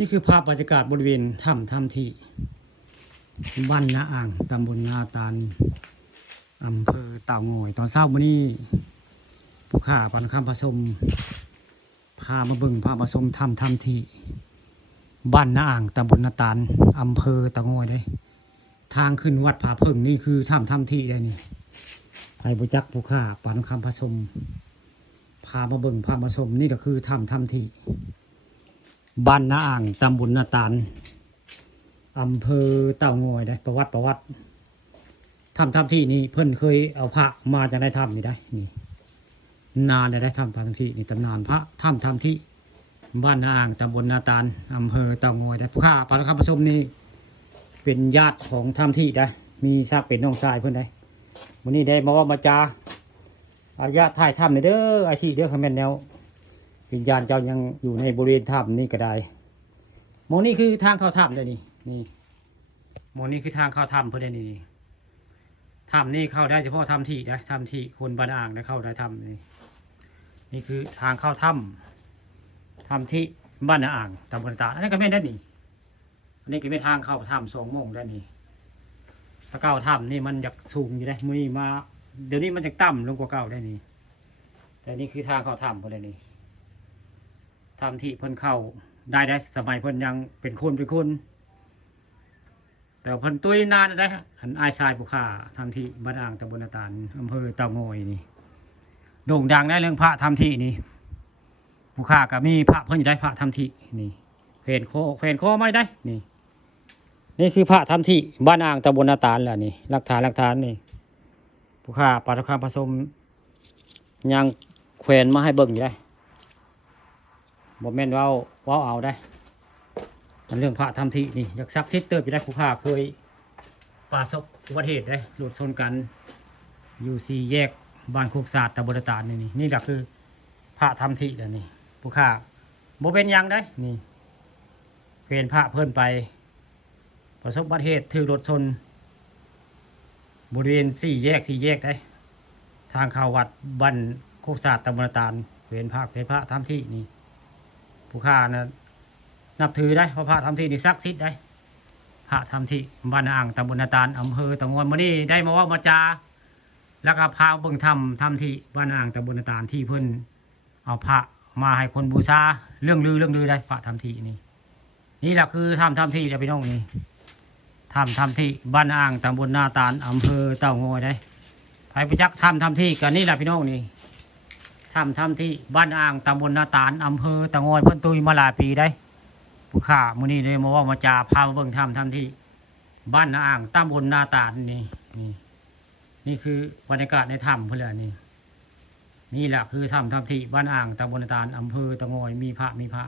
นี่คือภาพบรรยากาศบริเวณถ้ำที่บ้านนาอ่างตำบลนาตาลอำเภอเต่างอยตอนเช้าวันนี้ผู้ข่าปันคำผสมพามาเบิ่งพามาชมถ้ำที่บ้านนาอ่างตำบลนาตาลอำเภอเต่างอยเลยทางขึ้นวัดผาเพิ่งนี่คือถ้ำที่ได้นี่ไปบุจักผู้ข่าปันคำผสมพามาเบิ่งพามาชมนี่ก็คือถ้ำที่บ้านนาอ่างตำบลนาตาลอำเภอเต่างอยได้ประวัติถ้ำที่นี่เพิ่นเคยเอาพระมาจากในถ้ำนี่ได้นี่นานได้ถ้ำที่นี่ตำนานพระถ้ำที่บ้านนาอ่างตำบลนาตาลอำเภอเต่างอยได้ผู้ข้าปานคำผสมนี่เป็นญาติของถ้ำที่ได้มีซากเป็นน้องชายเพิ่นได้วันนี้ได้มาว่ามาจาอาญาถ่ายถ้ำในเด้ออาชีเด้อคอมเมนต์แนววิญญาณเจ้ายังอยู่ในบริเวณถ้ำนี่ก็ได้มองนี่คือทางเข้าถ้ำเลยนี่มองนี่คือทางเข้าถ้ำเพื่อนนี่ถ้ำนี่เข้าได้เฉพาะถ้ำที่คนบ้านอ่างได้เข้าได้ถ้ำนี่คือทางเข้าถ้ำที่บ้านอ่างตำบลตาอันนี้ก็ไม่ได้นี่อันนี้ก็ไม่ทางเข้าถ้ำ2 โมงได้นี่ถ้าเก้าถ้ำนี่มันอยากสูงอยู่ได้มือมาเดี๋ยวนี้มันจะต่ำลงกว่าเก่าได้นี่แต่นี่คือทางเข้าถ้ำเพื่อนนี่ถ้ำที่เพิ่นเข้าได้สมัยเพิ่นยังเป็นคนแต่เพิ่นตุ้ยนานได้อันอายชายผู้ข่าทำที่บ้านอ่างตำบลนาตาลอำเภอเต่างอยนี่โด่งดังได้เรื่องพระทำที่นี่ผู้ข่าก็มีพระเพิ่นได้พระทำที่นี่แขวนคอไม่ได้นี่คือพระทำที่บ้านอ่างตำบลนาตาลแหละนี่หลักฐานนี่ผู้ข่าปาฐคามผสมยังแขวนมาให้เบิ่งอยู่ได้บ่แม่นว่าเอาได้มันเรื่องพระทำที่นี่อยากซักซิดเติบไปได้ผู้ข่าเคยประสบอุบัติเหตุได้รถชนกันอยู่4 แยกบ้านโคกศาสตร์ตำบลนาตาลนี่แหละคือพระทำที่แล้วนี่ผู้ข่าบ่เป็นยังได้นี่เป็นพระเพิ่นไปประสบอุบัติเหตุถือรถชนบริเวณ4 แยกได้ทางเข้าวัดบ้านโคกศาสตร์ตำบลนาตาลเป็นพระทำที่นี่ผู้ข่านะนับถือได้เพราะพระทำที่นี่ซักซิดได้พระทำที่บ้านอ่างตำบลนาตาลอำเภอเต่างอยมื้อนี้ได้มาว่ามาจาแล้วก็พาเบิ่งทำที่บ้านอ่างตำบลนาตาลที่เพิ่นเอาพระมาให้คนบูชาเรื่องลือได้พระทำที่นี่แหละคือทำที่จะไปน้องนี่ทำที่บ้านอ่างตำบลนาตาลอำเภอเต่างอยได้ไปประจักษ์ทำที่กันนี่แหละพี่น้องนี่ทำที่บ้านอ่างตำบลนาตาลอำเภอเต่างอยเพิ่นตุยมาหลายปีได้ผู้ข่ามื้อนี้เลยมาว่ามาจาพาเบิ่งทำที่บ้านนาอ่างตำบลนาตาลนี่คือบรรยากาศในถ้ำเพื่อนนี่แหละคือถ้ำที่บ้านอ่างตำบลนาตาลอำเภอเต่างอยมีพระ